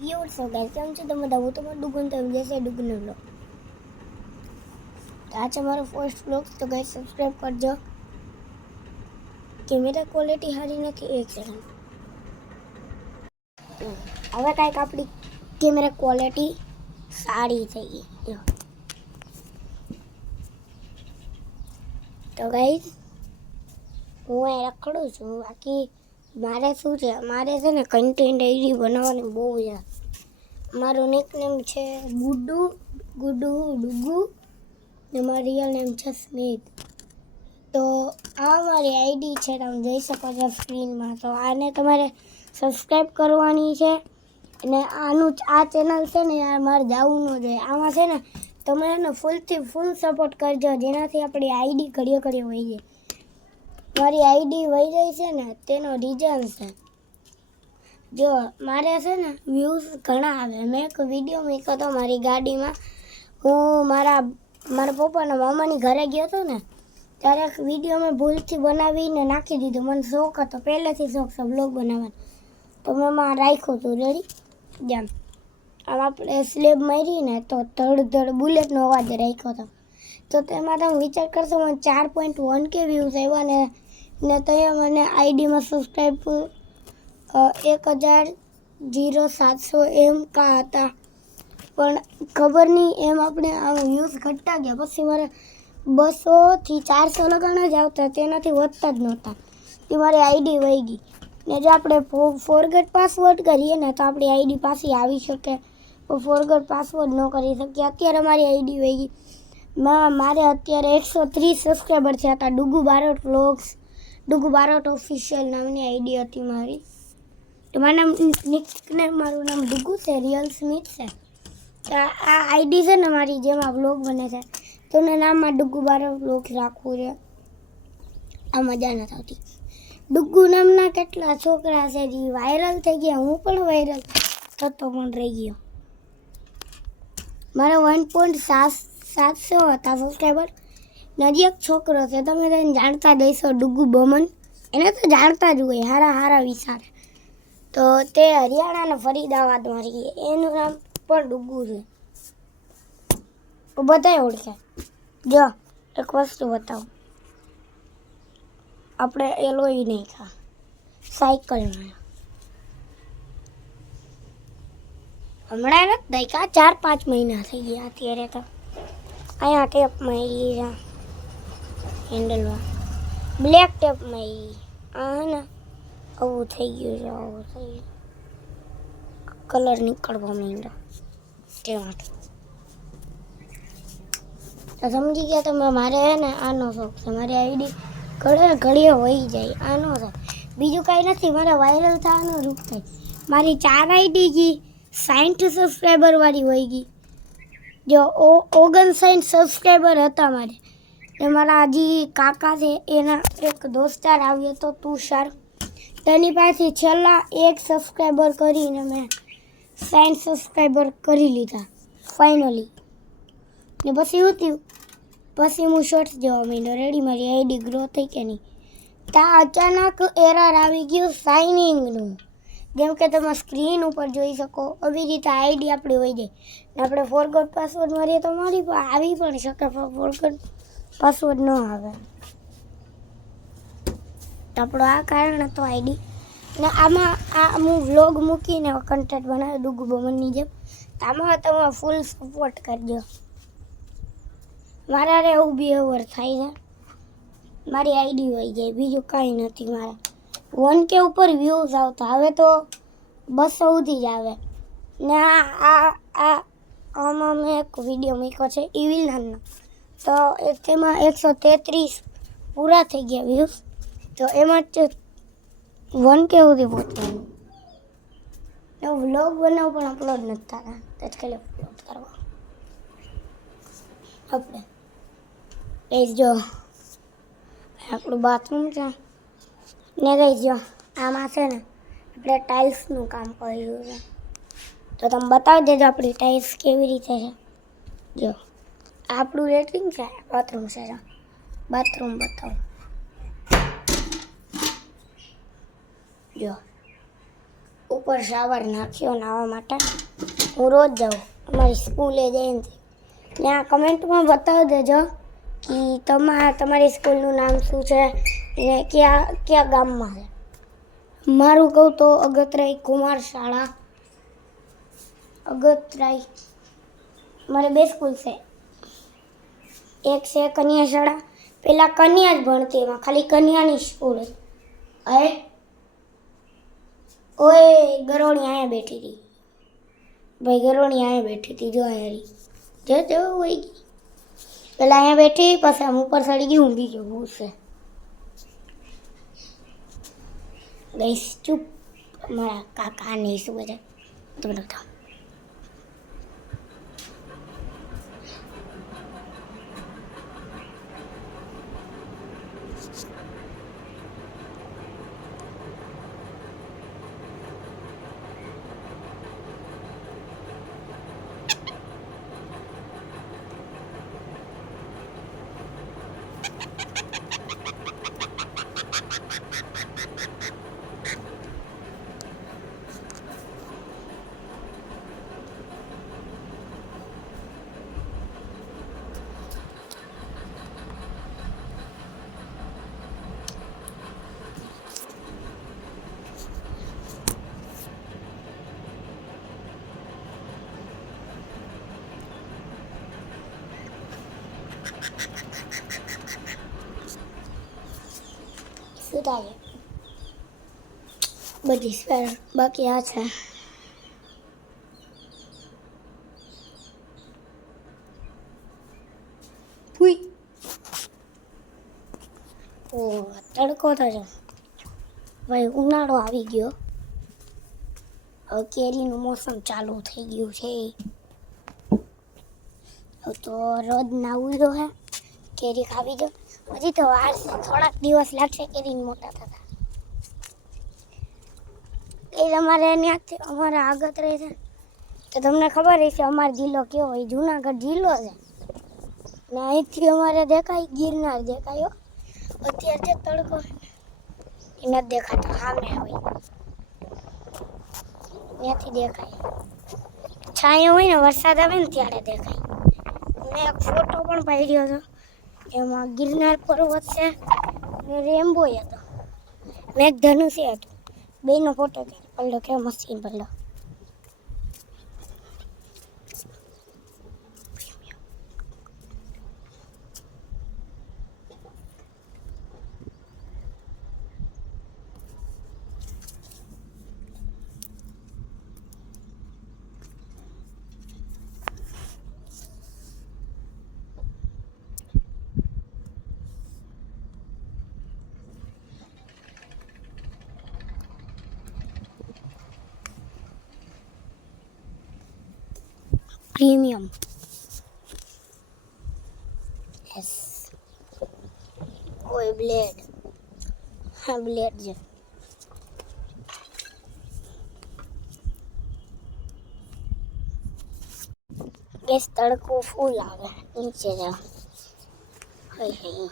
એવું so guys કેમ છો તમે બધા હું તમારું ડુગન તમે જશે ડુગન બ્લોગ આ છે મારો ફર્સ્ટ બ્લોગ તો ગાઈસ સબસ્ક્રાઇબ કરજો કેમેરા ક્વોલિટી સારી નથી એક સેકન્ડ હવે કાંઈક આપણી કેમેરા ક્વોલિટી સારી થઈ ગઈ જો તો ગાઈસ હું અહીં રખડું છું બાકી મારે શું છે મારે છે ને કન્ટેન્ટ આઈડી બનાવવાની બહુ છે મારું નિકનેમ છે ગુડુ ડુગુ ને મારું રિયલ નેમ છે સ્મિત તો આ મારી આઈડી છે તમે જોઈ શકો છો સ્ક્રીનમાં તો આને તમારે સબસ્ક્રાઈબ કરવાની છે અને આ ચેનલ છે ને યાર મારે જવું ન જોઈએ આમાં છે ને તમે એને ફૂલથી ફૂલ સપોર્ટ કરજો જેનાથી આપણી આઈડી ઘડીએ વહી જાય મારી આઈડી વહી જાય છે ને તેનો રીઝન છે જો મારે છે ને વ્યૂઝ ઘણા આવે મેં એક વિડીયો મૂક્યો હતો મારી ગાડીમાં હું મારા પપ્પાના મામાની ઘરે ગયો હતો ને ત્યારે એક વિડીયો મેં ભૂલથી બનાવીને નાખી દીધો મને શોખ હતો પહેલેથી શોખ છે બ્લોગ બનાવવાનો તો મેં રાખ્યું હતું રેડી જેમ આમ આપણે સ્લેબ મારીને તો ધડ બુલેટનો અવાજ રાખ્યો હતો તો તેમાં તમે વિચાર કરશો મને 4.1 કે વ્યૂઝ આવ્યા ને ત્યાં મને આઈડીમાં સબસ્ક્રાઈબ 1000 એમ કા હતા પણ ખબર નહીં એમ આપણે આમ વ્યૂઝ ઘટતા ગયા પછી મારે 200 થી 400 લગાણા જ આવતા તેનાથી વધતા જ નહોતા તે મારી આઈડી વહી ગઈ ને જો આપણે ફોરગેટ પાસવર્ડ કરીએ ને તો આપણી આઈડી પાછી આવી શકે ફોરગેટ પાસવર્ડ ન કરી શકીએ અત્યારે મારી આઈડી વહી ગઈ મારે અત્યારે 130 સબસ્ક્રાઈબર થયા હતા ડુગુ બારોટ વ્લોગ્સ ડુગુ બારોટ ઓફિશિયલ નામની આઈડી હતી મારી તો મારું નિકનેમ મારું નામ ડુગુ છે રિયલ સ્મિત છે આ આઈડી છે ને મારી જેમાં વ્લોગ બને છે તો એના નામમાં ડુગુ બારોટ વ્લોગ્સ રાખવું છે આ મજા નથી આવતી ડુગુ નામના કેટલા છોકરા છે જે વાયરલ થઈ ગયા હું પણ વાયરલ થતો પણ રહી ગયો મારા 1.700 હતા સબસ્ક્રાઈબર નજી એક છોકરો છે તમે તેને જાણતા દઈશો ડુગુ બમન એને તો જાણતા જ હોય હારા વિચાર તો તે હરિયાણાના ફરીદાબાદમાં રહીએ એનું નામ પણ ડુગુ છે બધાય ઓળખે જો એક વસ્તુ બતાવું આપણે એલોય નહીં ખા સાયકલમાં હમણાં નથી દાયકા 4-5 મહિના થઈ ગયા અત્યારે તો અહીંયા ટેપ મારી છે હેન્ડલમાં બ્લેક ટેપ મારી આ ને આવું થઈ ગયું છે કલર નીકળવા માંડ્યો તે માટે તો સમજી ગયા તમે મારે ને આનો શોખ છે મારી આઈડી ઘડીએ વહી જાય આનો છે બીજું કાંઈ નથી મારે વાયરલ થવાનો રૂપ થાય મારી 4 આઈડી ગઈ 60 સબસ્ક્રાઈબર વાળી વહી ગઈ જો 59 સબસ્ક્રાઈબર હતા મારે એ મારા હજી કાકા છે એના એક દોસ્તાર આવ્યો હતો તુષાર તેની પાસેથી છેલ્લા 1 સબસ્ક્રાઈબર કરીને મેં 60 સબસ્ક્રાઈબર કરી લીધા ફાઇનલી ને પછી શું થયું પછી હું શોર્ટ્સ જોવા માંડ્યો રેડી મારી આઈડી ગ્રો થઈ કે નહીં ત્યાં અચાનક એરર આવી ગયું સાઇનિંગનું જેમ કે તમે સ્ક્રીન ઉપર જોઈ શકો આવી રીતે આઈડી આપણી હોય જાય ને આપણે ફોરગોટ પાસવર્ડ મારીએ તો મારી આવી પણ શકે પણ ફોરગોટ પાસવર્ડ ન આવે તો આપણો આ કારણ હતો આઈડી ને આમાં હું વ્લોગ મૂકીને કન્ટેન્ટ બનાવ્યો ડુગુ બમનની જેમ આમાં તમે ફૂલ સપોર્ટ કરજો મારા એવું બિહેવિયર થાય છે મારી આઈડી હોય જાય બીજું કાંઈ નથી મારે 1K ઉપર વ્યૂઝ આવતા હવે તો 200 સુધી જ આવે ને આમાં મેં એક વિડીયો મૂક્યો છે ઇવિલનનો તો તેમાં 133 પૂરા થઈ ગયા વ્યૂઝ તો એમાં જ 1K સુધી પહોંચવાનું વ્લોગ બનાવ પણ અપલોડ નથી થતા તાત્કાલિક અપલોડ કરવા આપણે એ જો આપણું બાથરૂમ છે ને ગઈ જો આમાં છે ને આપણે ટાઇલ્સનું કામ કર્યું છે તો તમે બતાવી દેજો આપણી ટાઇલ્સ કેવી રીતે છે જો આપણું લેટ્રિન છે બાથરૂમ છે બાથરૂમ બતાવો જો ઉપર શાવર નાખ્યો નાહવા માટે. હું રોજ જાઉં અમારી સ્કૂલે જઈને. ત્યાં કમેન્ટમાં બતાવી દેજો કે તમારી સ્કૂલનું નામ શું છે ને કયા ગામમાં છે. મારું કહું તો અગતરાય કુમાર શાળા. અગતરાય મારે 2 સ્કૂલ છે. એક છે કન્યા શાળા. પહેલાં કન્યા જ ભણતી, એમાં ખાલી કન્યાની સ્કૂલ હતી. હવે ઓય ગરોળી અહીંયા બેઠી હતી. ભાઈ ગરોળી અહીંયા બેઠી હતી. જો અહીંયા જો હોય ગઈ. પહેલાં અહીંયા બેઠી, પછી આમ ઉપર ચડી ગઈ, ઊંઘી ગયો. હું છે ગઈશ ચૂપ. મારા કાકા ને શું બધા તમને બતાવો. શું થાય બધી સ્પેર બાકી આ છે. ફૂઈ ઓ તડકો થશે ભાઈ. ઉનાળો આવી ગયો. હવે કેરીનું મોસમ ચાલુ થઈ ગયું છે. હવે તો રોજ નાવું જો હે કેરી ખાવી જો. હજી તો વાર છે, થોડાક દિવસ લાગશે કેરીને મોટા થતા. એ અમારે ત્યાંથી અમારા આગળ રહે છે તો તમને ખબર હશે અમારો જિલ્લો કેવો હોય. જુનાગઢ જિલ્લો છે ને અહીંથી અમારે દેખાય ગિરનાર દેખાયો. અત્યારે જે તડકો એ નથી દેખાતો, સામે હોય ત્યાંથી દેખાય. છાંયો હોય ને વરસાદ આવે ને ત્યારે દેખાય. મેં એક ફોટો પણ પાડ્યો હતો, એમાં ગિરનાર પર્વત છે ને રેમ્બો હતો, મેઘધનુષ્ય હતું. બેનો ફોટો પડ્યો, કેવો મસ્તી પડ્યો. Premium yes. કોઈ બ્લેડ, હા બ્લેડ છે. ગેસ તડકો ફૂલ આવે નીચે જાઓ. હઈ હઈ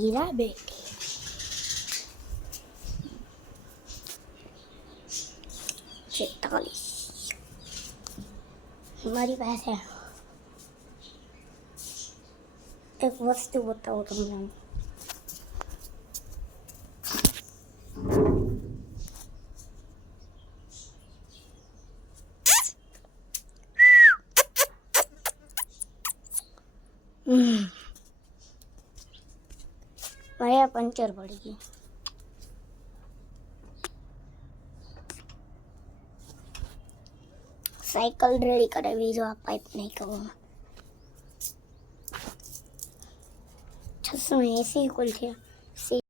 હીરા બેટી 46 મારી પાસે એક વસ્તુ બતાવું તમને. મારે પંચર પડી ગયું. સાયકલ રેડી કરાવી જો આ પાઇપ નહીં કહું. 680 કુલ થયા.